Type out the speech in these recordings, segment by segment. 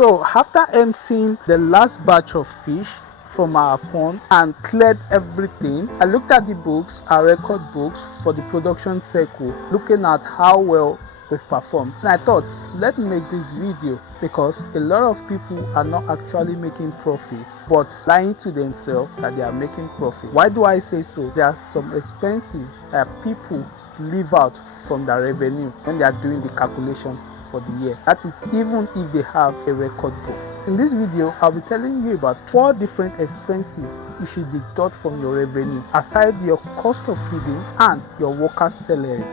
So after emptying the last batch of fish from our pond and cleared everything, I looked at the books, our record books for the production cycle, looking at how well we've performed. And I thought, let me make this video because a lot of people are not actually making profit but lying to themselves that they are making profit. Why do I say so? There are some expenses that people leave out from their revenue when they are doing the calculation for the year. That is even if they have a record book. In this video, I'll be telling you about 4 different expenses you should deduct from your revenue aside your cost of feeding and your worker's salary.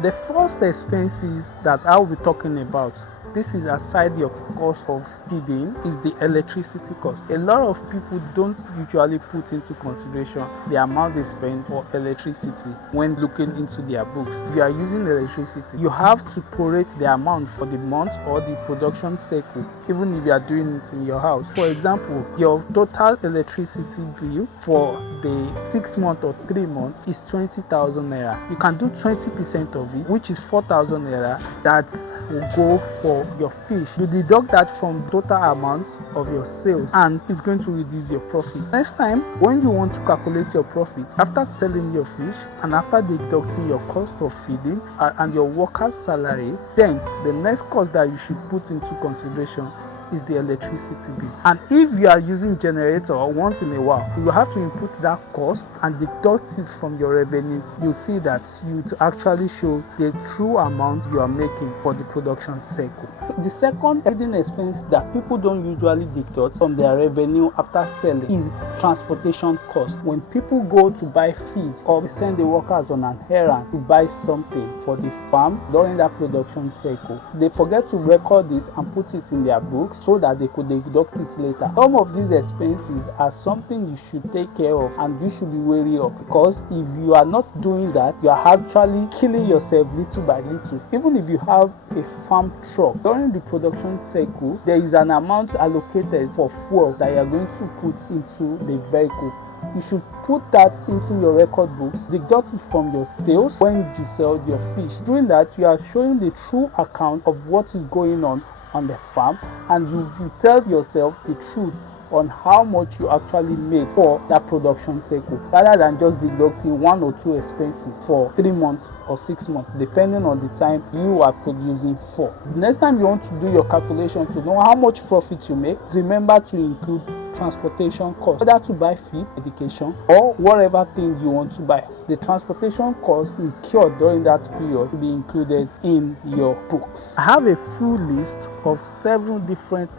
The first expenses that I'll be talking about, this is aside your cost of feeding, is the electricity cost. A lot of people don't usually put into consideration the amount they spend for electricity when looking into their books. If you are using electricity, you have to prorate the amount for the month or the production cycle, even if you are doing it in your house. For example, your total electricity bill for the 6 month or 3 month is 20,000 naira. You can do 20% of it, which is 4,000 naira. That will go for your fish. You deduct that from total amount of your sales and it's going to reduce your profit. Next time when you want to calculate your profit after selling your fish and after deducting your cost of feeding and your worker's salary, then the next cost that you should put into consideration is the electricity bill. And if you are using generator once in a while, you have to input that cost and deduct it from your revenue. You'll see that you actually show the true amount you are making for the production cycle. The second hidden expense that people don't usually deduct from their revenue after selling is transportation cost. When people go to buy feed or send the workers on an errand to buy something for the farm during that production cycle, they forget to record it and put it in their books so that they could deduct it later. Some of these expenses are something you should take care of and you should be wary of, because if you are not doing that, you are actually killing yourself little by little. Even if you have a farm truck, during the production cycle, there is an amount allocated for fuel that you are going to put into the vehicle. You should put that into your record books, deduct it from your sales when you sell your fish. Doing that, you are showing the true account of what is going on the farm, and you tell yourself the truth on how much you actually made for that production cycle, rather than just deducting 1 or 2 expenses for 3 months or 6 months, depending on the time you are producing for. Next time you want to do your calculation to know how much profit you make, remember to include transportation cost, whether to buy feed, medication, or whatever thing you want to buy. The transportation cost incurred during that period will be included in your books. I have a full list of 7 different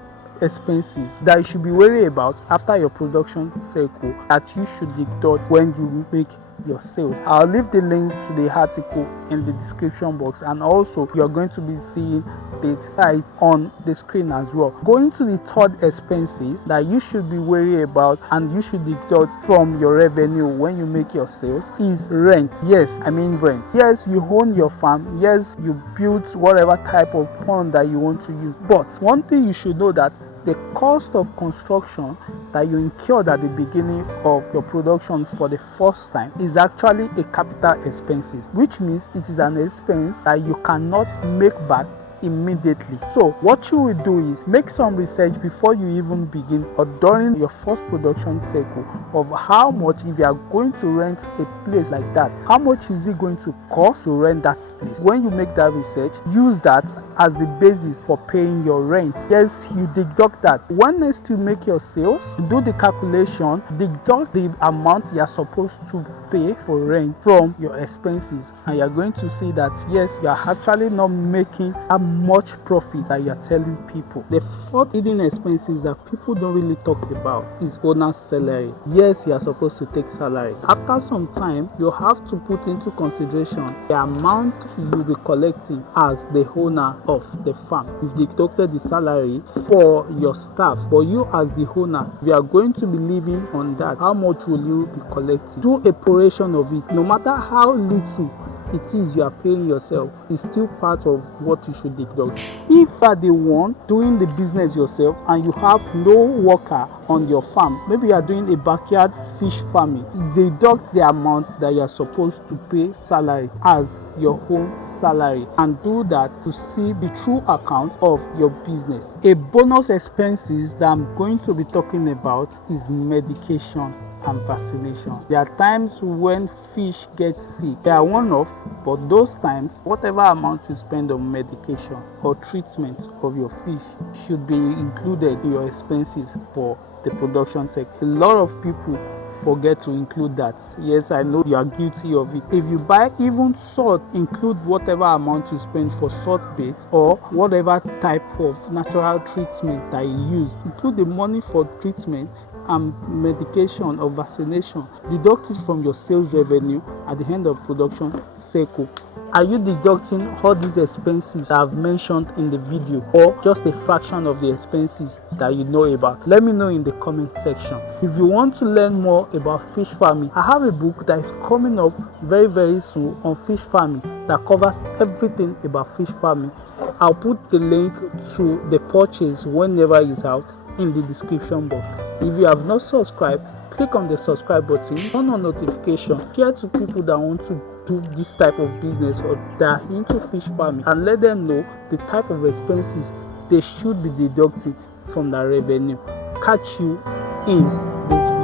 expenses that you should be wary about after your production cycle that you should deduct when you make your sales. I'll leave the link to the article in the description box, and also you're going to be seeing the site on the screen as well. Going to the third expenses that you should be wary about and you should deduct from your revenue when you make your sales is rent. Yes, I mean rent. Yes, you own your farm. Yes, you build whatever type of pond that you want to use. But one thing you should know, that the cost of construction that you incurred at the beginning of your production for the first time is actually a capital expenses, which means it is an expense that you cannot make back immediately. So what you will do is make some research before you even begin or during your first production cycle of how much, if you are going to rent a place like that, how much is it going to cost to rent that place. When you make that research, use that as the basis for paying your rent. Yes, you deduct that. When next you make your sales, do the calculation, deduct the amount you are supposed to pay for rent from your expenses, and you are going to see that yes, you are actually not making a much profit that you are telling people. The fourth hidden expenses that people don't really talk about is owner's salary. Yes, you are supposed to take salary. After some time, you have to put into consideration the amount you will be collecting as the owner of the farm. You've deducted the salary for your staff, but you as the owner, if you are going to be living on that, how much will you be collecting? Do a proration of it. No matter how little it is you are paying yourself, is still part of what you should deduct. If you are the one doing the business yourself and you have no worker on your farm. Maybe you are doing a backyard fish farming. Deduct the amount that you are supposed to pay salary as your own salary, and do that to see the true account of your business. A bonus expenses that I'm going to be talking about is medication and vaccination. There are times when fish get sick. They are one-off, but those times, whatever amount you spend on medication or treatment of your fish should be included in your expenses for the production sector. A lot of people forget to include that. Yes, I know you are guilty of it. If you buy even salt, include whatever amount you spend for salt bait or whatever type of natural treatment that you use. Include the money for treatment and medication or vaccination. Deduct it from your sales revenue at the end of production cycle. Are you deducting all these expenses I've mentioned in the video, or just a fraction of the expenses that you know about? Let me know in the comment section. If you want to learn more about fish farming, I have a book that is coming up very soon on fish farming that covers everything about fish farming. I'll put the link to the purchase whenever it's out in the description box. If you have not subscribed, click on the subscribe button, turn on notification, share to people that want to do this type of business or that are into fish farming, and let them know the type of expenses they should be deducting from their revenue. Catch you in this video.